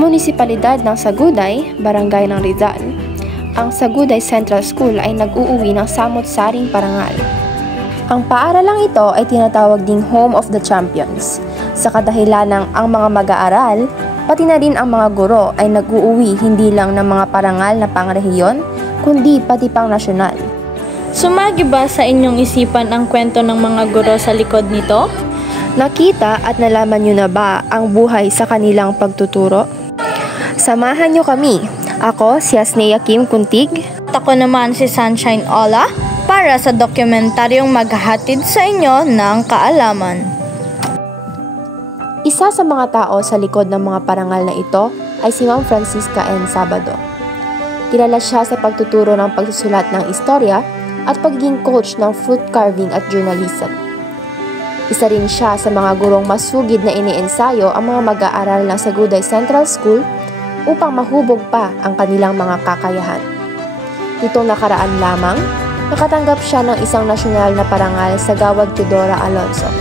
munisipalidad ng Saguday, Barangay ng Rizal, ang Saguday Central School ay nag-uuwi ng samot-saring parangal. Ang paaralang ito ay tinatawag ding Home of the Champions, sa kadahilanang ang mga mag-aaral, pati na rin ang mga guro ay nag-uuwi hindi lang ng mga parangal na pangrehiyon, kundi pati pang nasyonal. Sumagi ba sa inyong isipan ang kwento ng mga guro sa likod nito? Nakita at nalaman nyo na ba ang buhay sa kanilang pagtuturo? Samahan nyo kami. Ako si Asnea Kim Kuntig. At ako naman si Sunshine Ola para sa dokumentaryong maghahatid sa inyo ng kaalaman. Isa sa mga tao sa likod ng mga parangal na ito ay si Ma'am Francisca N. Sabado. Kilala siya sa pagtuturo ng pagsusulat ng istorya at pagiging coach ng fruit carving at journalism. Isa rin siya sa mga gurong masugid na iniensayo ang mga mag-aaral ng Saguday Central School upang mahubog pa ang kanilang mga kakayahan. Nitong nakaraan lamang, nakatanggap siya ng isang nasyonal na parangal sa Gawad Teodora Alonso,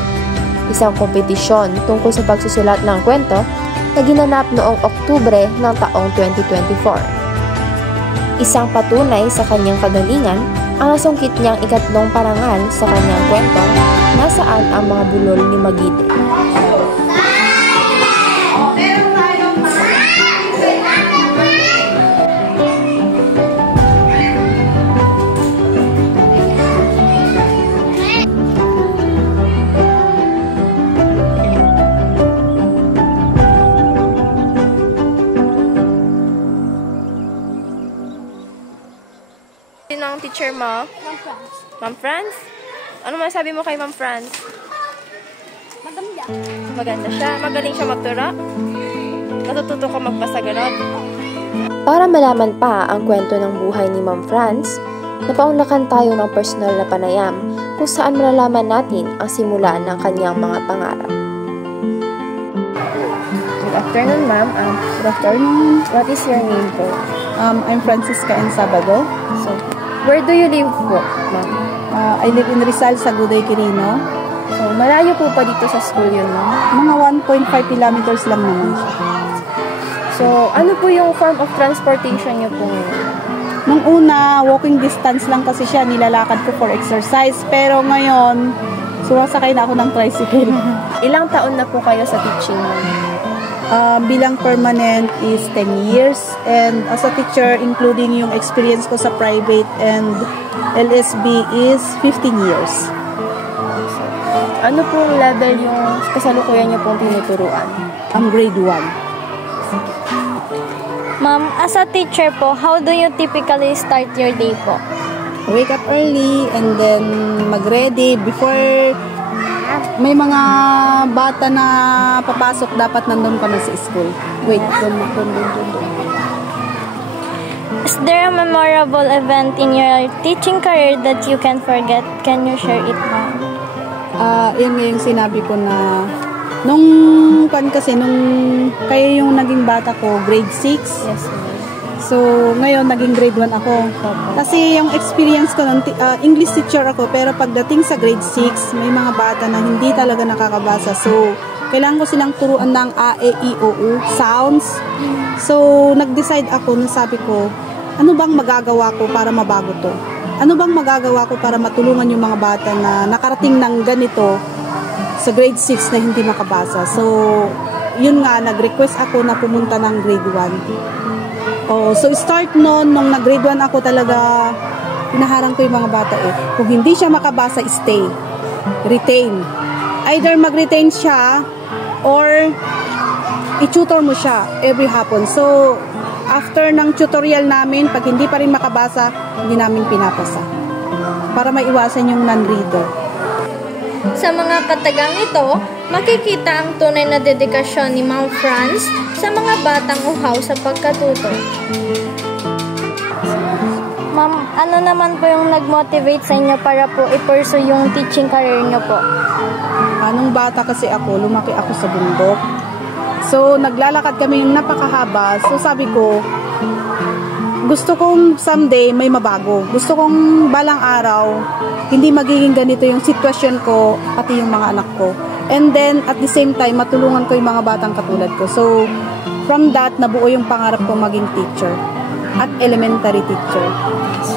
isang kompetisyon tungkol sa pagsusulat ng kwento na ginanap noong Oktubre ng taong 2024. Isang patunay sa kanyang kagalingan ang nasungkit niyang ikatlong parangal sa kanyang kwento nasaan ang mga bulol ni Magite. Sino ang teacher mo? Ma'am Franz. Ma'am Franz? Ano masabi mo kay Ma'am Franz? Maganda. Maganda siya. Magaling siya magturo. Natututo ka magpasagalot. Para malaman pa ang kwento ng buhay ni Ma'am Franz, napaunlakan tayo ng personal na panayam kung saan malalaman natin ang simula ng kanyang mga pangarap. Good afternoon, ma'am. Good afternoon. What is your name po? I'm Francisca N. Sabado. So, where do you live po, ma'am? I live in Rizal, Saguday, Quirino. So, malayo po pa dito sa school yun, ma'am? Mga 1.5 kilometers lang naman siya. So, ano po yung form of transportation niyo po ngayon? Nung una, walking distance lang kasi siya, nilalakad ko for exercise. Pero ngayon, sumasakay na ako ng tricycle. Ilang taon na po kayo sa teaching, ma'am? Bilang permanent is 10 years. And as a teacher, including yung experience ko sa private and LSB is 15 years. Ano pong level yung kasalukuyan niyo pong tinuturuan? Grade 1. Ma'am, as a teacher po, how do you typically start your day po? Wake up early and then mag-ready before may mga bata na papasok, dapat nandun ka na sa school. Wait, doon. Is there a memorable event in your teaching career that you can forget? Can you share it, ma'am? Yun nga yung sinabi ko na nung kayo yung naging bata ko, grade 6. Yes, ma'am. So, ngayon, naging grade 1 ako. Kasi yung experience ko, English teacher ako, pero pagdating sa grade 6, may mga bata na hindi talaga nakakabasa. So, kailangan ko silang turuan ng A, E, I, O, U, sounds. So, nag-decide ako, nasabi ko, ano bang magagawa ko para mabago to? Ano bang magagawa ko para matulungan yung mga bata na nakarating ng ganito sa grade 6 na hindi makabasa? So, yun nga, nag-request ako na pumunta ng grade 1. So start noon, nung nag-grade 1 ako talaga, pinaharang ko yung mga bata Kung hindi siya makabasa, stay. Retain. Either mag-retain siya, or i-tutor mo siya every hapon. So, after ng tutorial namin, pag hindi pa rin makabasa, hindi namin pinapasa. Para maiwasan yung non-reader. Sa mga patagang ito, makikita ang tunay na dedikasyon ni Ma'am Franz sa mga batang uhaw sa pagkatuto. Ma'am, ano naman po yung nag-motivate sa inyo para po i-pursue yung teaching career nyo po? Nung bata kasi ako, lumaki ako sa bundok. So, naglalakad kami napakahaba. So, sabi ko, gusto kong someday may mabago. Gusto kong balang araw, hindi magiging ganito yung sitwasyon ko, pati yung mga anak ko. And then, at the same time, matulungan ko yung mga batang katulad ko. So, from that, nabuo yung pangarap kong maging teacher at elementary teacher.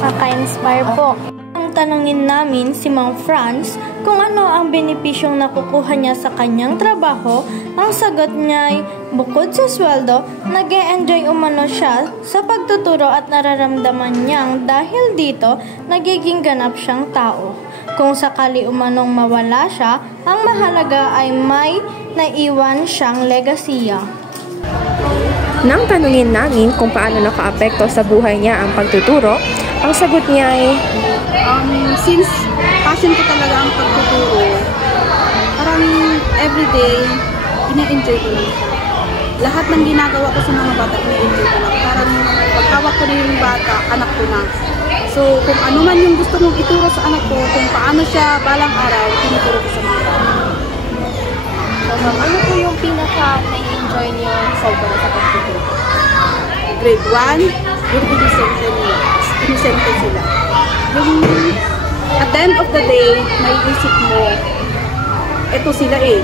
Nakaka-inspire po. Ang tanungin namin si Ma'am Franz kung ano ang benepisyong nakukuha niya sa kanyang trabaho, ang sagot niya ay bukod sa sweldo, nag-e-enjoy umano siya sa pagtuturo at nararamdaman niyang dahil dito, nagiging ganap siyang tao. Kung sakali umanong mawala siya, ang mahalaga ay may naiwan siyang legasiya. Nang tanungin namin kung paano nakaapekto sa buhay niya ang pagtuturo, ang sagot niya ay, Since passion ko talaga ang pagtuturo, parang everyday, ina-enjoy ko lang. Lahat ng ginagawa ko sa mga bata, ina-enjoy ko lang. Parang pagkawak ko na yung bata, anak ko na. So, kung ano man yung gusto mong ituro sa anak ko, kung paano siya balang araw, tinuturo ko sa mga bata. so ma'am, ano po yung pinaka-na-enjoy niyo sobra sa pagtuturo? Grade 1, yung inisente sila. Yung at the end of the day, may isip mo, eto sila eh.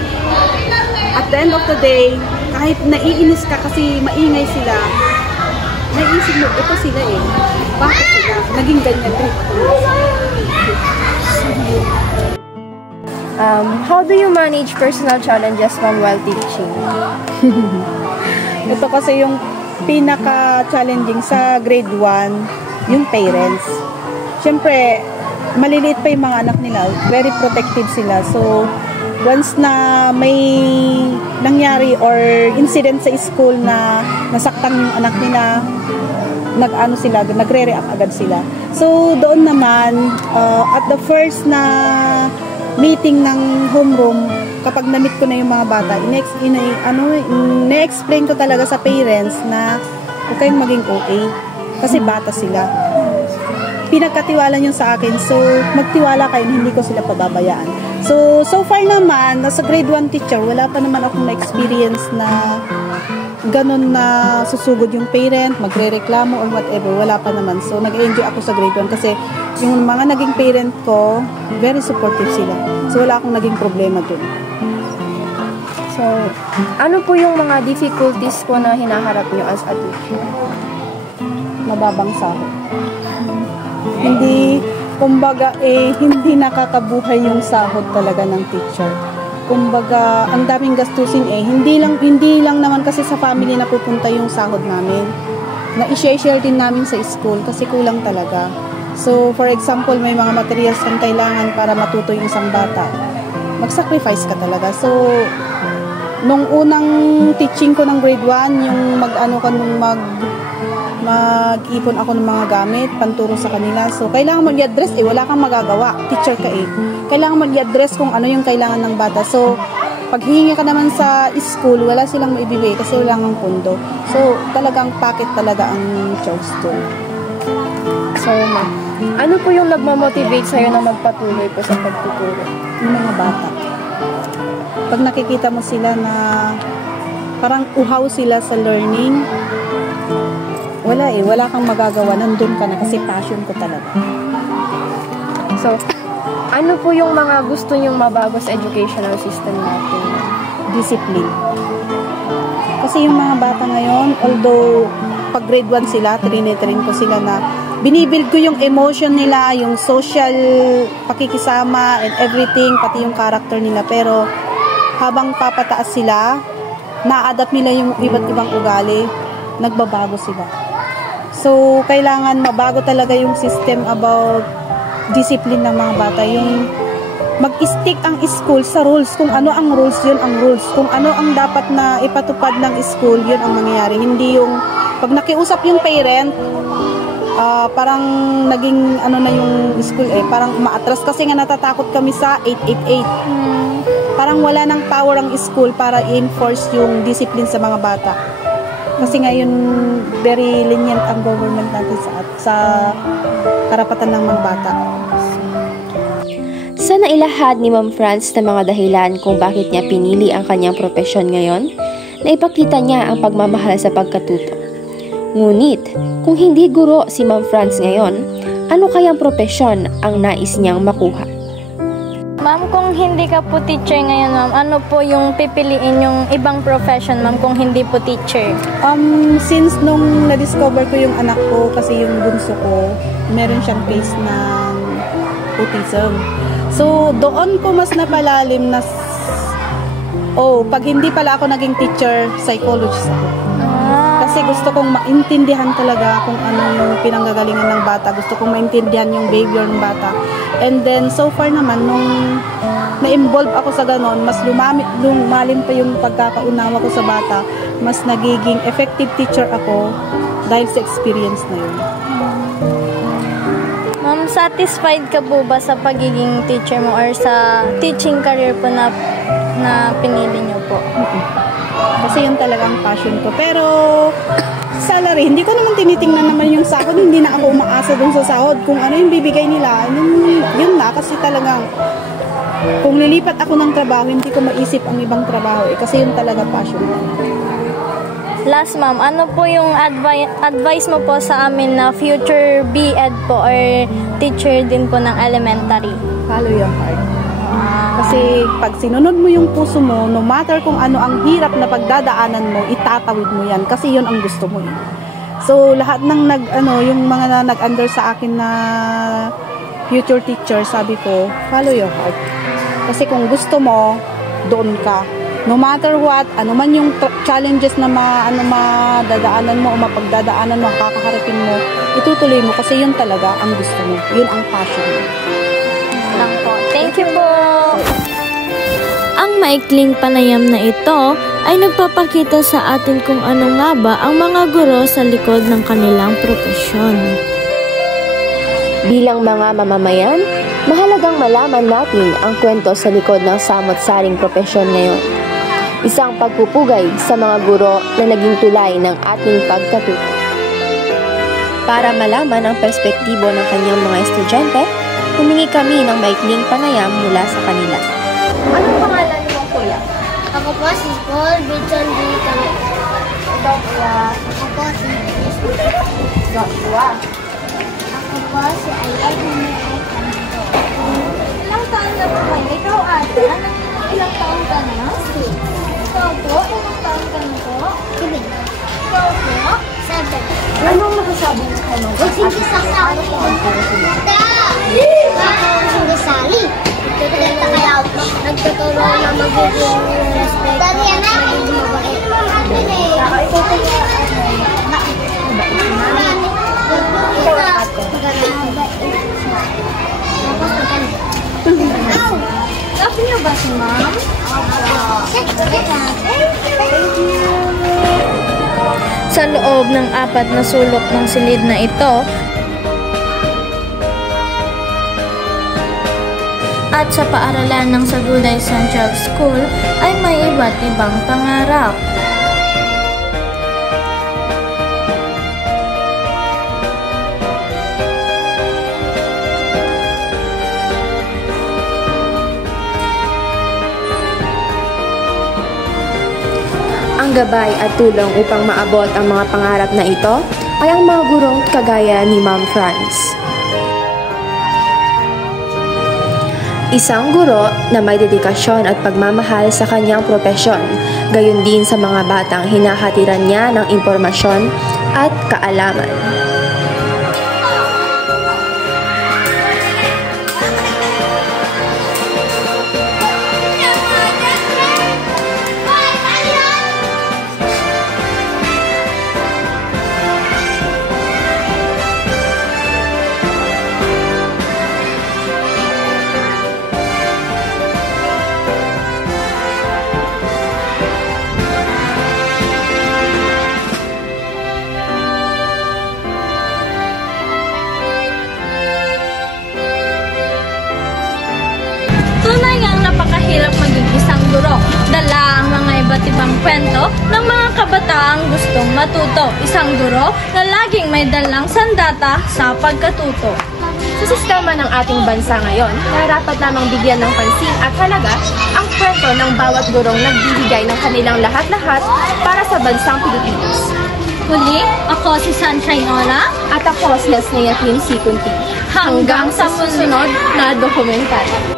At the end of the day, kahit naiinis ka kasi maingay sila, may isip mo, eto sila eh. Bakit sila? Naging ganyan eh. How do you manage personal challenges ma'am while teaching? Ito kasi yung pinaka-challenging sa grade 1, yung parents. Siyempre, maliliit pa yung mga anak nila, very protective sila. So, once na may nangyari or incident sa school na nasaktan yung anak nila, nagre-react agad sila. So, doon naman, at the first na meeting ng homeroom, kapag na-meet ko na yung mga bata, ine-explain ko talaga sa parents na huwag kayong maging OA kasi bata sila. Pinagkatiwala nyo sa akin, so magtiwala kayo, hindi ko sila pababayaan. So far naman, nasa grade 1 teacher, wala pa naman akong na-experience na ganun na susugod yung parent, magre-reklamo or whatever, wala pa naman. So nag-enjoy ako sa grade 1 kasi yung mga naging parent ko, very supportive sila. So wala akong naging problema dun. So, ano po yung mga difficulties po na hinaharap niyo as a teacher? Mababang sahod. Hindi nakakabuhay yung sahod talaga ng teacher. Kumbaga, ang daming gastusin hindi lang naman kasi sa family napupunta yung sahod namin. Na i-share din namin sa school kasi kulang talaga. So, for example, may mga materials kang kailangan para matuto yung isang bata. Mag-sacrifice ka talaga. So, nung unang teaching ko ng grade 1, yung mag-ipon ako ng mga gamit, panturo sa kanila. So, kailangan mo i-address wala kang magagawa. Teacher ka Kailangan mo i-address kung ano yung kailangan ng bata. So, pag hihingi ka naman sa school, wala silang maibigay kasi wala kang pondo. So, talagang packet talaga ang choice to. So, ma'am, ano po yung nagmamotivate sa'yo na magpatuloy po sa pagtuturo? Yung mga bata. Pag nakikita mo sila na parang uhaw sila sa learning, wala kang magagawa, nandun ka na kasi passion ko talaga. So, ano po yung mga gusto nyong mabago sa educational system natin? Discipline. Kasi yung mga bata ngayon, although pag grade 1 sila, train ko sila na binibuild ko yung emotion nila, yung social pakikisama and everything, pati yung character nila. Pero habang papataas sila, na-adapt nila yung iba't ibang ugali, nagbabago sila. So, kailangan mabago talaga yung system about discipline ng mga bata. Yung mag-stick ang school sa rules. Kung ano ang rules, yun ang rules. Kung ano ang dapat na ipatupad ng school, yun ang mangyayari. Hindi yung, pag nakiusap yung parent, parang naging na yung school parang umaatras kasi nga natatakot kami sa 888. Parang wala ng power ang school para i-enforce yung discipline sa mga bata. Kasi ngayon, very lenient ang government natin sa karapatan ng mga bata. Sa nailahad ni Ma'am Franz na mga dahilan kung bakit niya pinili ang kanyang propesyon ngayon, naipakita niya ang pagmamahal sa pagkatuto. Ngunit, kung hindi guro si Ma'am Franz ngayon, ano kayang propesyon ang nais niyang makuha? Ma'am, kung hindi ka po teacher ngayon, ma'am, ano po yung pipiliin yung ibang profession, ma'am, kung hindi po teacher? Since nung na-discover ko yung anak ko, kasi yung bunso ko, meron siyang case ng autism. So, doon ko mas napalalim na, pag hindi pala ako naging teacher, psychologist ako. Kasi gusto kong maintindihan talaga kung ano yung pinanggagalingan ng bata. Gusto kong maintindihan yung behavior ng bata. And then, so far naman, nung na-involve ako sa ganon, mas lumalim pa yung pagkakaunawa ko sa bata. Mas nagiging effective teacher ako dahil sa experience na yun. Ma'am, satisfied ka po ba sa pagiging teacher mo or sa teaching career po na pinili niyo po? Kasi yun talagang passion ko. Pero salary, hindi ko naman tinitingnan naman yung sahod. Hindi na ako umaasa dun sa sahod. Kung ano yung bibigay nila, yun na. Kasi talagang kung lilipat ako ng trabaho, hindi ko maisip ang ibang trabaho. Kasi yun talaga passion ko. Last, ma'am, ano po yung advice mo po sa amin na future B.Ed po or teacher din po ng elementary? Follow your heart. Kasi pag sinunod mo yung puso mo, no matter kung ano ang hirap na pagdadaanan mo, itatawid mo yan. Kasi yun ang gusto mo. So, lahat ng yung mga nag-under sa akin na future teacher, sabi ko, follow your heart. Kasi kung gusto mo, doon ka. No matter what, ano man yung challenges na madadaanan mo o mapagdadaanan mo, kakaharapin mo, itutuloy mo kasi yun talaga ang gusto mo. Yun ang passion mo. Lang po. Thank you po. Ang maikling panayam na ito ay nagpapakita sa atin kung ano nga ba ang mga guro sa likod ng kanilang propesyon. Bilang mga mamamayan, mahalagang malaman natin ang kwento sa likod ng samot-saring propesyon ngayon. Isang pagpupugay sa mga guro na naging tulay ng ating pagkatuto. Para malaman ang perspektibo ng kanyang mga estudyante, humingi kami ng maikling panayam mula sa kanila. Anong pangalan mo, kuya? Ako po si Paul Bidson D. Camilo. Ikaw, kuya. Ako po si Joshua. Ako po si Ayay Humay Camilo. Ilang taon na po kayo? Ikaw, ate, ilang taon ka na? Ikaw po, ilang taon ka na po? 7. Ikaw po? 7. Anong masasabi mo kayo? Sige sa sali. Sali. Kaya nagtuturo na magiging respect. Magiging mabait. Love niyo ba si ma'am? Sa loob ng 4 na sulok ng silid na ito, at sa paaralan ng Sagulay Central School ay may iba't ibang pangarap. Ang gabay at tulong upang maabot ang mga pangarap na ito ay ang mga gurong kagaya ni Ma'am Franz. Isang guro na may dedikasyon at pagmamahal sa kanyang propesyon, gayon din sa mga batang hinahatiran niya ng impormasyon at kaalaman. Tunay ngang napakahirap maging isang guro. Dala ang mga iba't ibang kwento ng mga kabataang gustong matuto. Isang guro na laging may dalang sandata sa pagkatuto. Sa sistema ng ating bansa ngayon, nararapat lamang bigyan ng pansin at halaga ang kwento ng bawat gurong nagbibigay ng kanilang lahat-lahat para sa bansang Pilipinas. Huli, ako si Sunshine Ola At ako si Leslie Yatin C. Kunti. hanggang sa susunod na dokumentaryo.